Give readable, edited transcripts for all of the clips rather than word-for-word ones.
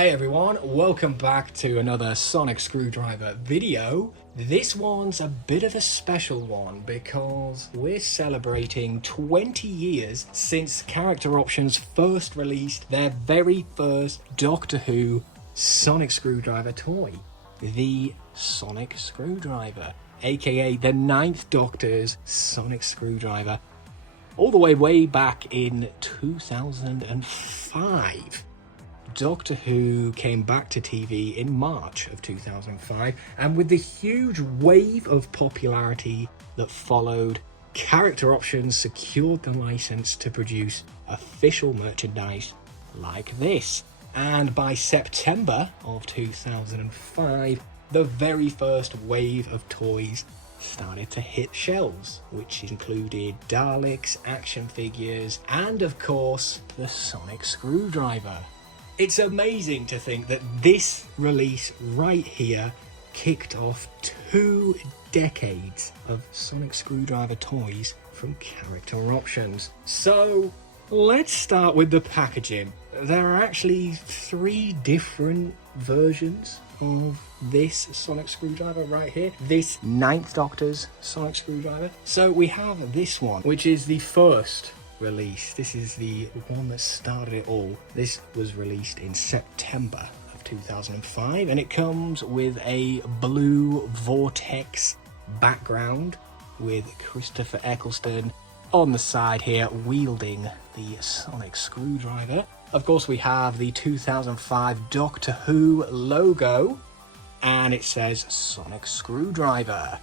Hey everyone, welcome back to another Sonic Screwdriver video. This one's a bit of a special one because we're celebrating 20 years since Character Options first released their very first Doctor Who Sonic Screwdriver toy. The Sonic Screwdriver, aka the 9th Doctor's Sonic Screwdriver, all the way back in 2005. Doctor Who came back to TV in March of 2005, and with the huge wave of popularity that followed, Character Options secured the license to produce official merchandise like this. And by September of 2005, the very first wave of toys started to hit shelves, which included Daleks, action figures, and of course, the Sonic Screwdriver. It's amazing to think that this release right here kicked off 2 decades of Sonic Screwdriver toys from Character Options. So let's start with the packaging. There are actually 3 different versions of this Sonic Screwdriver right here, this 9th Doctor's Sonic Screwdriver. So we have this one, which is the first release. This is the one that started it all. This was released in September of 2005, and it comes with a blue vortex background with Christopher Eccleston on the side here wielding the Sonic Screwdriver. Of course, we have the 2005 Doctor Who logo, and it says Sonic Screwdriver.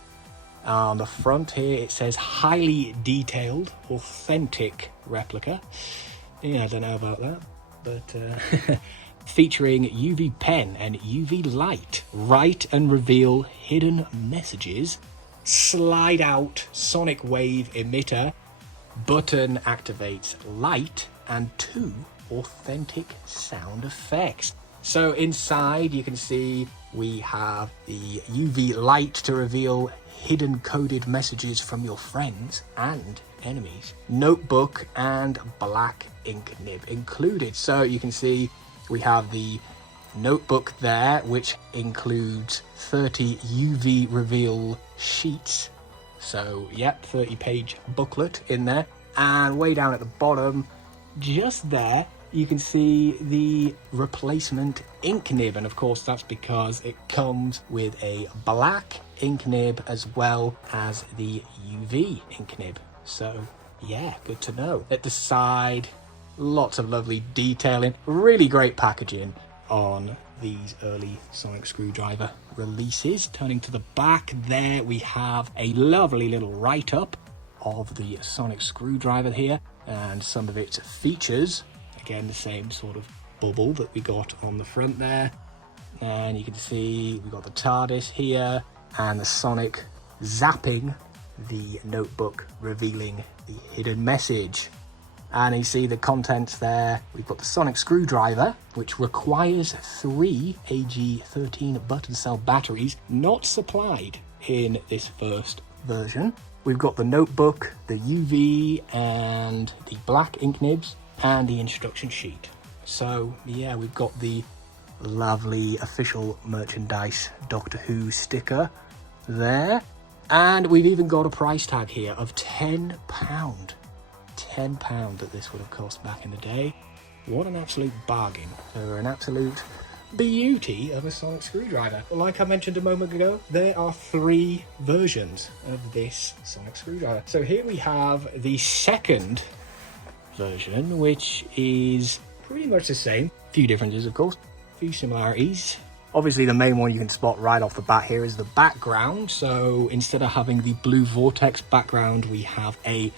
On the front here it says highly detailed, authentic replica. Yeah, I don't know about that, but featuring UV pen and UV light, write and reveal hidden messages, slide out sonic wave emitter, button activates light, and 2 authentic sound effects. So inside you can see we have the UV light to reveal hidden coded messages from your friends and enemies, notebook, and black ink nib included. So you can see we have the notebook there, which includes 30 UV reveal sheets. So yep, 30-page booklet in there. And way down at the bottom, just there, you can see the replacement ink nib, and of course that's because it comes with a black ink nib as well as the UV ink nib. So yeah, good to know. At the side, lots of lovely detailing, really great packaging on these early Sonic Screwdriver releases. Turning to the back there, we have a lovely little write-up of the Sonic Screwdriver here and some of its features. Again, the same sort of bubble that we got on the front there. And you can see we've got the TARDIS here and the Sonic zapping the notebook, revealing the hidden message. And you see the contents there. We've got the Sonic Screwdriver, which requires 3 AG13 button cell batteries, not supplied in this first version. We've got the notebook, the UV and the black ink nibs, and the instruction sheet. So yeah, we've got the lovely official merchandise Doctor Who sticker there, and we've even got a price tag here of £10. £10 that this would have cost back in the day. What an absolute bargain for an absolute beauty of a Sonic Screwdriver. Like I mentioned a moment ago, there are 3 versions of this Sonic Screwdriver. So here we have the second version, which is pretty much the same. A few differences, of course, a few similarities. Obviously the main one you can spot right off the bat here is the background. So instead of having the blue vortex background, we have a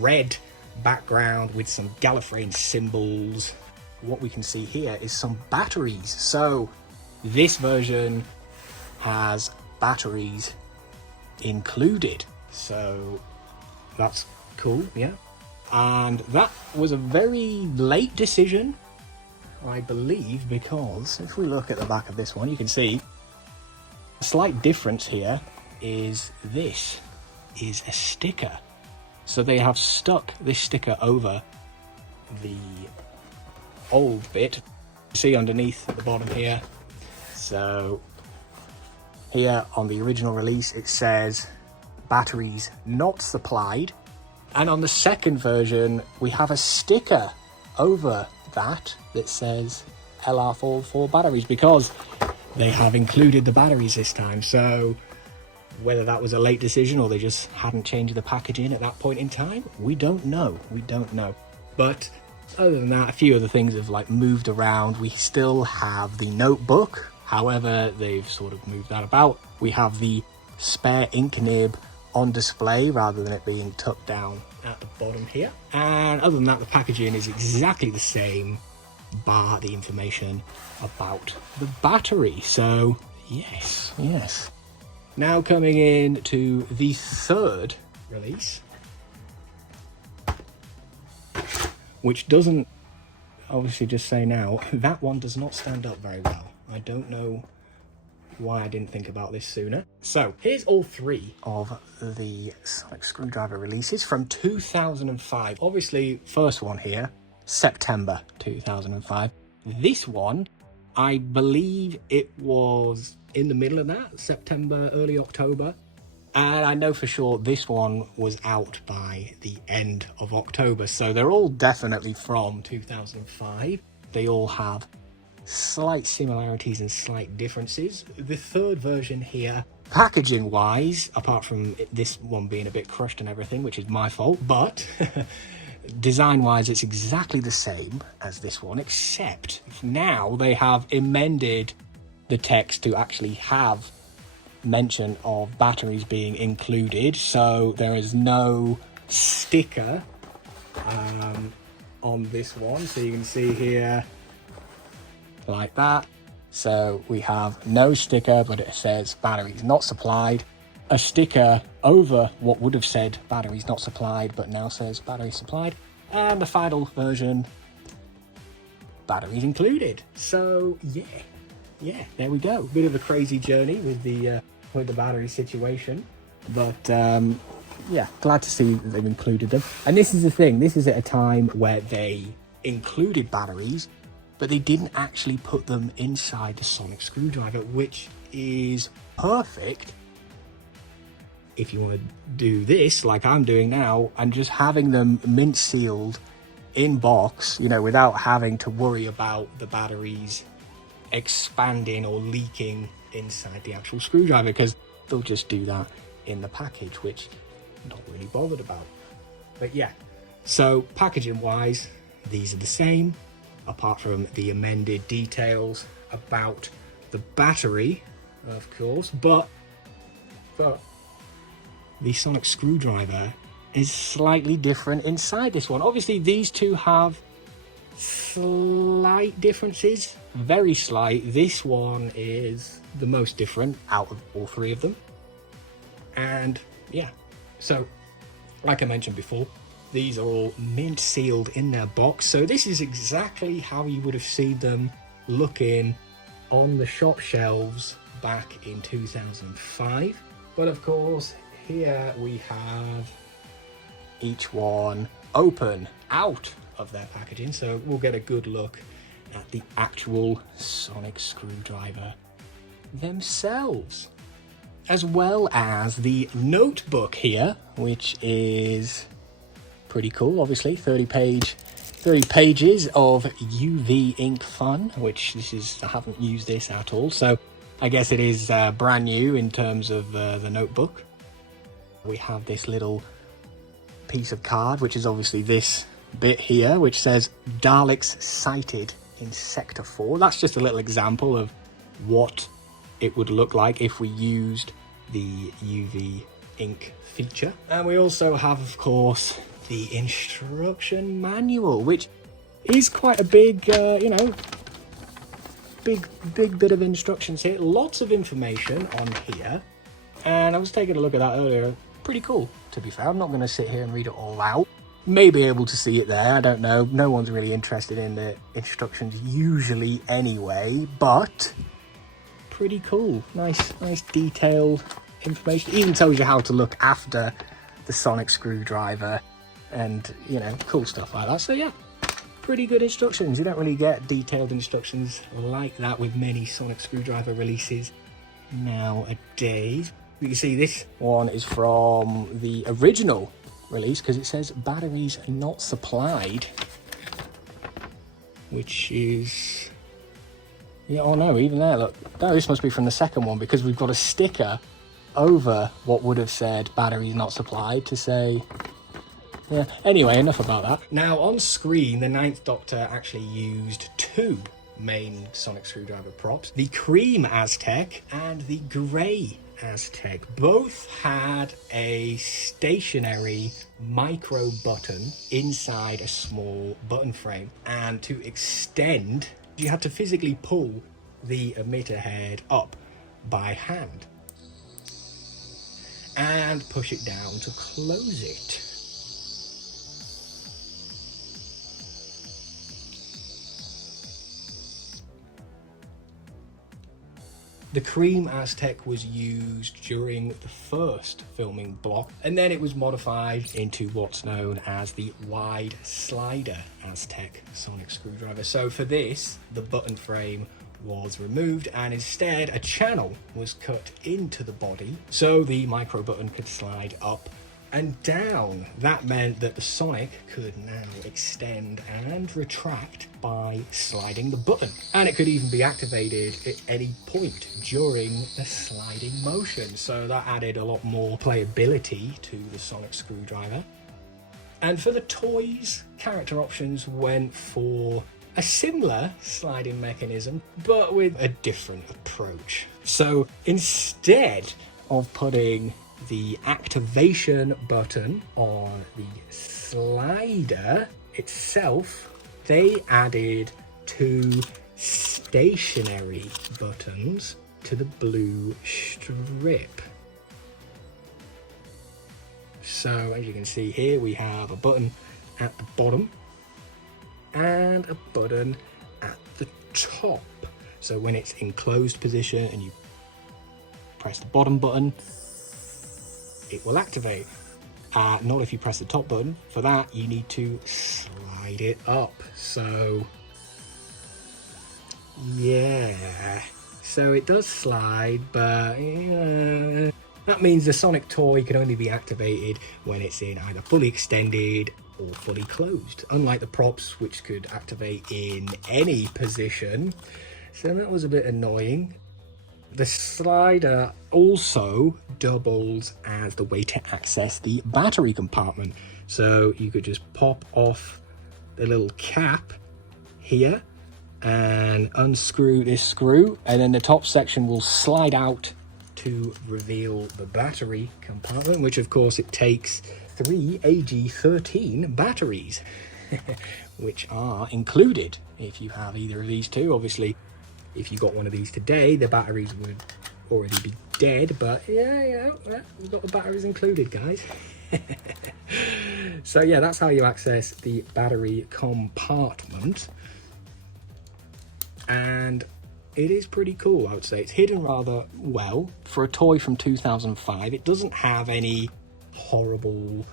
red background with some Gallifreyan symbols. What we can see here is some batteries. So this version has batteries included, so that's cool. Yeah. And that was a very late decision, I believe, because if we look at the back of this one, you can see a slight difference here is this is a sticker. So they have stuck this sticker over the old bit See underneath at the bottom here. So here on the original release, it says batteries not supplied. And on the second version, we have a sticker over that says LR44 batteries, because they have included the batteries this time. So whether that was a late decision or they just hadn't changed the packaging at that point in time, we don't know. But other than that, a few other things have like moved around. We still have the notebook. However, they've sort of moved that about. We have the spare ink nib on display rather than it being tucked down at the bottom here. And other than that, the packaging is exactly the same, bar the information about the battery. So yes. Now coming in to the third release, which doesn't, obviously just say now, that one does not stand up very well. I don't know why I didn't think about this sooner. So here's all three of the sonic screwdriver releases from 2005. Obviously, first one here, September 2005. This one, I believe it was in the middle of that, September, early October. And I know for sure this one was out by the end of October. So they're all definitely from 2005. They all have slight similarities and slight differences. The third version here, packaging wise, apart from this one being a bit crushed and everything, which is my fault, but design wise it's exactly the same as this one, except now they have amended the text to actually have mention of batteries being included. So there is no sticker on this one, so you can see here like that. So we have no sticker, but it says batteries not supplied. A sticker over what would have said batteries not supplied, but now says batteries supplied. And the final version, batteries included. So yeah, there we go. Bit of a crazy journey with the battery situation, but yeah, glad to see that they've included them. And this is the thing, this is at a time where they included batteries, but they didn't actually put them inside the sonic screwdriver, which is perfect if you want to do this like I'm doing now and just having them mint sealed in box, you know, without having to worry about the batteries expanding or leaking inside the actual screwdriver, because they'll just do that in the package, which I'm not really bothered about. But yeah, so packaging wise, these are the same, apart from the amended details about the battery, of course, but the sonic screwdriver is slightly different inside this one. Obviously these two have slight differences, very slight. This one is the most different out of all three of them. And yeah, so like I mentioned before, these are all mint sealed in their box. So this is exactly how you would have seen them looking on the shop shelves back in 2005. But of course, here we have each one open out of their packaging, so we'll get a good look at the actual sonic screwdriver themselves, as well as the notebook here, which is pretty cool. Obviously 30 pages of UV ink fun, which I haven't used this at all, so I guess it is brand new in terms of the notebook. We have this little piece of card, which is obviously this bit here, which says Daleks sighted in Sector 4. That's just a little example of what it would look like if we used the UV ink feature. And we also have, of course, the instruction manual, which is quite a big, big bit of instructions here. Lots of information on here. And I was taking a look at that earlier. Pretty cool, to be fair. I'm not going to sit here and read it all out. May be able to see it there, I don't know. No one's really interested in the instructions usually anyway, but pretty cool. Nice detailed information. It even tells you how to look after the sonic screwdriver and, you know, cool stuff like that. So yeah, pretty good instructions. You don't really get detailed instructions like that with many sonic screwdriver releases nowadays. You can see this one is from the original release because it says batteries not supplied, which is, yeah, oh no, even there, look, this must be from the second one because we've got a sticker over what would have said batteries not supplied to say, yeah. Anyway, enough about that. Now on screen, the Ninth Doctor actually used two main sonic screwdriver props, the cream Aztec and the grey Aztec. Both had a stationary micro button inside a small button frame, and to extend you had to physically pull the emitter head up by hand and push it down to close it. The cream Aztec was used during the first filming block, and then it was modified into what's known as the wide slider Aztec sonic screwdriver. So for this, the button frame was removed and instead a channel was cut into the body so the micro button could slide up and down. That meant that the Sonic could now extend and retract by sliding the button, and it could even be activated at any point during the sliding motion, so that added a lot more playability to the Sonic screwdriver. And for the toys, character options went for a similar sliding mechanism but with a different approach. So instead of putting the activation button on the slider itself, they added two stationary buttons to the blue strip. So as you can see here, we have a button at the bottom and a button at the top. So when it's in closed position and you press the bottom button, it will activate. Not if you press the top button. For that, you need to slide it up. So yeah, so it does slide, but that means the Sonic toy can only be activated when it's in either fully extended or fully closed, unlike the props which could activate in any position. So that was a bit annoying. The slider also doubles as the way to access the battery compartment. So you could just pop off the little cap here and unscrew this screw, and then the top section will slide out to reveal the battery compartment, which of course it takes 3 AG13 batteries, which are included if you have either of these two. Obviously, if you got one of these today, the batteries would already be dead, but yeah, we've got the batteries included, guys. So yeah, that's how you access the battery compartment. And it is pretty cool, I would say. It's hidden rather well. For a toy from 2005, it doesn't have any horrible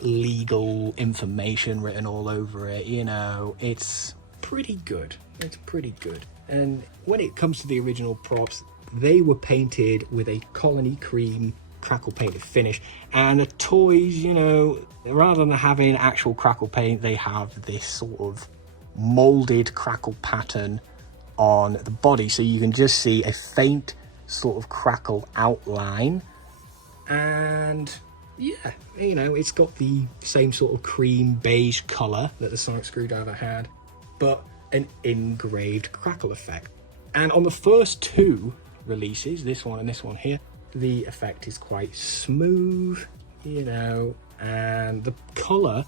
legal information written all over it, you know. It's pretty good. It's pretty good. And when it comes to the original props, they were painted with a colony cream crackle painted finish, and the toys, you know, rather than having actual crackle paint, they have this sort of molded crackle pattern on the body, so you can just see a faint sort of crackle outline. And yeah, you know, it's got the same sort of cream beige color that the Sonic screwdriver had, but an engraved crackle effect. And on the first two releases, this one and this one here, the effect is quite smooth, you know, and the color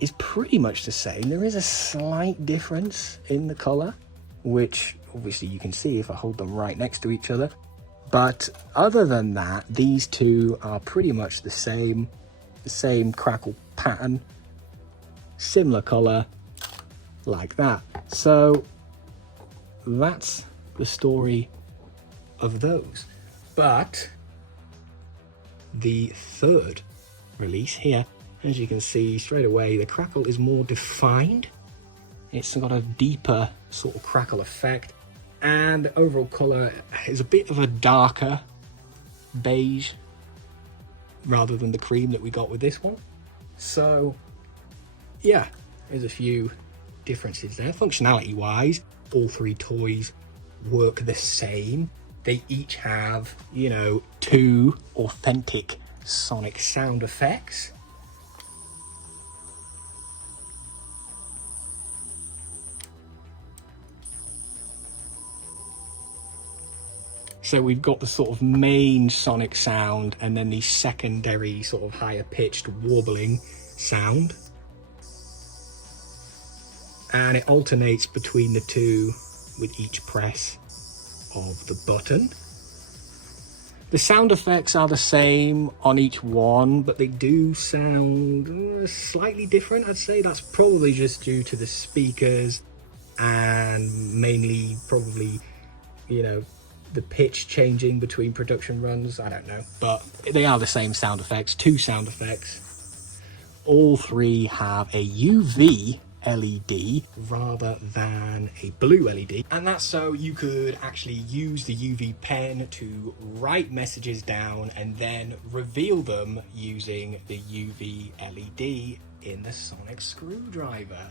is pretty much the same. There is a slight difference in the color, which obviously you can see if I hold them right next to each other, but other than that, these two are pretty much the same crackle pattern, similar color, like that. So that's the story of those. But the third release here, as you can see straight away, the crackle is more defined It's got a deeper sort of crackle effect, and the overall colour is a bit of a darker beige rather than the cream that we got with this one. So yeah, there's a few differences there. Functionality wise, all three toys work the same. They each have, you know, 2 authentic sonic sound effects. So we've got the sort of main sonic sound and then the secondary sort of higher pitched warbling sound. And it alternates between the two with each press of the button. The sound effects are the same on each one, but they do sound slightly different, I'd say. That's probably just due to the speakers and mainly probably, you know, the pitch changing between production runs. I don't know, but they are the same sound effects, 2 sound effects. All 3 have a UV LED rather than a blue LED, and that's so you could actually use the UV pen to write messages down and then reveal them using the UV LED in the sonic screwdriver.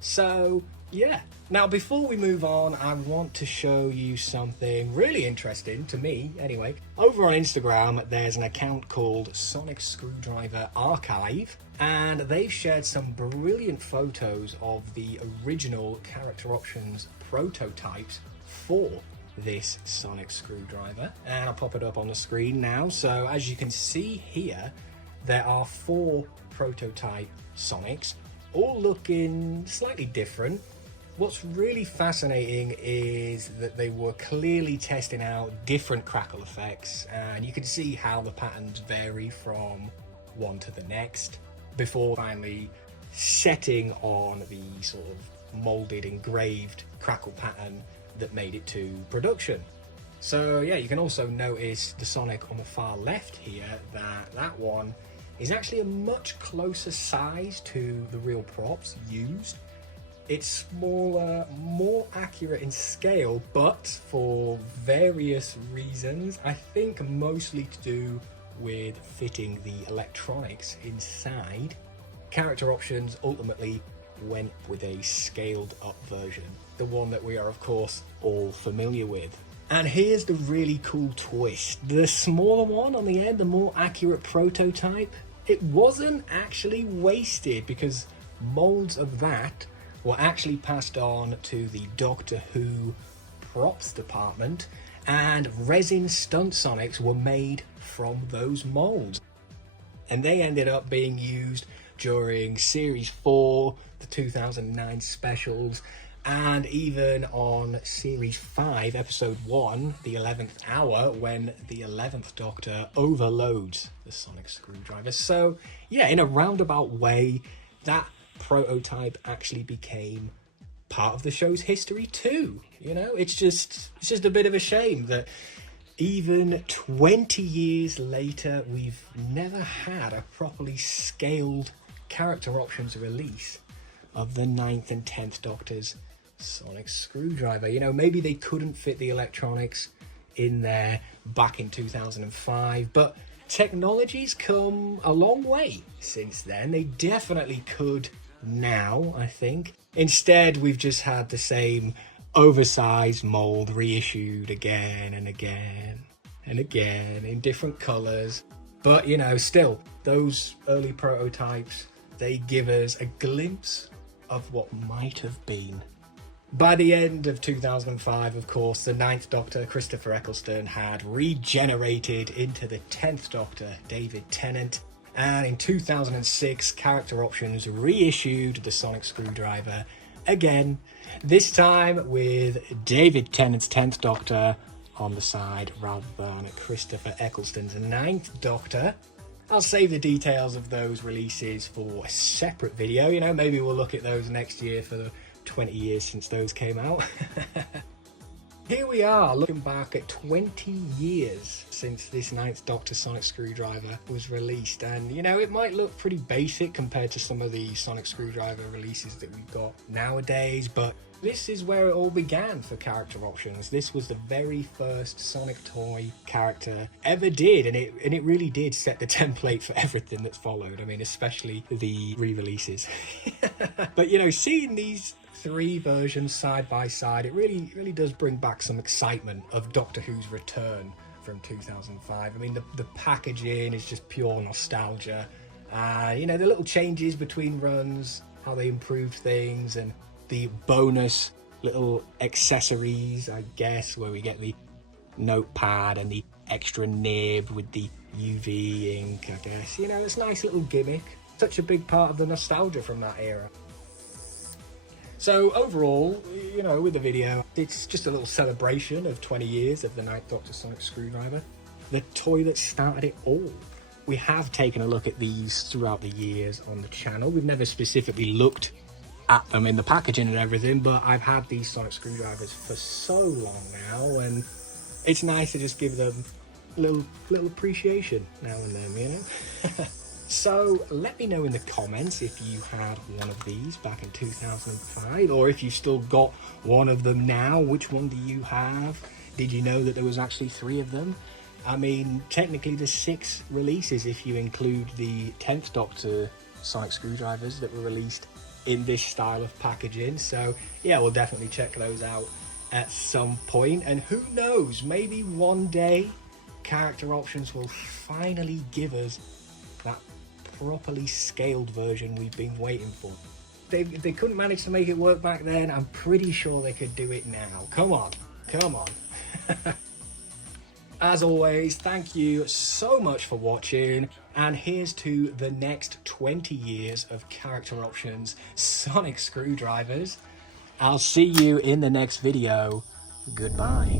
So yeah, now before we move on, I want to show you something really interesting to me anyway. Over on Instagram there's an account called Sonic Screwdriver Archive, and they've shared some brilliant photos of the original Character Options prototypes for this sonic screwdriver, and I'll pop it up on the screen now. So as you can see here, there are 4 prototype Sonics, all looking slightly different. What's really fascinating is that they were clearly testing out different crackle effects, and you can see how the patterns vary from one to the next before finally setting on the sort of molded, engraved crackle pattern that made it to production. So yeah, you can also notice the Sonic on the far left here, that one is actually a much closer size to the real props used. It's smaller, more accurate in scale, but for various reasons, I think mostly to do with fitting the electronics inside, Character Options ultimately went with a scaled up version, the one that we are of course all familiar with. And here's the really cool twist. The smaller one on the end, the more accurate prototype, it wasn't actually wasted, because molds of that were actually passed on to the Doctor Who props department, and resin stunt Sonics were made from those molds. And they ended up being used during Series 4, the 2009 specials, and even on Series 5, Episode 1, the 11th hour, when the 11th Doctor overloads the sonic screwdriver. So yeah, in a roundabout way, that prototype actually became part of the show's history too. You know, it's just a bit of a shame that even 20 years later, we've never had a properly scaled Character Options release of the 9th and 10th Doctor's sonic screwdriver. You know, maybe they couldn't fit the electronics in there back in 2005, but technology's come a long way since then. They definitely could now, I think. Instead, we've just had the same oversized mold reissued again and again and again in different colors. But you know, still, those early prototypes, they give us a glimpse of what might have been. By the end of 2005, of course, the 9th Doctor, Christopher Eccleston, had regenerated into the 10th Doctor, David Tennant. And in 2006, Character Options reissued the sonic screwdriver again, this time with David Tennant's 10th Doctor on the side rather than Christopher Eccleston's 9th Doctor. I'll save the details of those releases for a separate video. You know, maybe we'll look at those next year for the 20 years since those came out. Here we are, looking back at 20 years since this 9th Doctor Sonic Screwdriver was released. And, you know, it might look pretty basic compared to some of the Sonic Screwdriver releases that we've got nowadays, but this is where it all began for character options. This was the very first Sonic toy character ever did, and it really did set the template for everything that's followed. I mean, especially the re-releases. But, you know, seeing these 3 versions side by side, it really does bring back some excitement of Doctor Who's return from 2005. I mean, the packaging is just pure nostalgia. You know, the little changes between runs, how they improved things, and the bonus little accessories, I guess, where we get the notepad and the extra nib with the UV ink, I guess. You know, it's a nice little gimmick. Such a big part of the nostalgia from that era. So overall, you know, with the video, it's just a little celebration of 20 years of the 9th Doctor Sonic Screwdriver, the toy that started it all. We have taken a look at these throughout the years on the channel. We've never specifically looked at them in the packaging and everything, but I've had these Sonic Screwdrivers for so long now, and it's nice to just give them a little appreciation now and then, you know? So let me know in the comments if you had one of these back in 2005, or if you still got one of them now. Which one do you have? Did you know that there was actually 3 of them? I mean, technically there's 6 releases if you include the 10th Doctor Sonic Screwdrivers that were released in this style of packaging. So yeah, we'll definitely check those out at some point. And who knows, maybe one day character options will finally give us that properly scaled version we've been waiting for. If they couldn't manage to make it work back then, I'm pretty sure they could do it now. Come on. As always, thank you so much for watching, and here's to the next 20 years of character options Sonic Screwdrivers. I'll see you in the next video. Goodbye.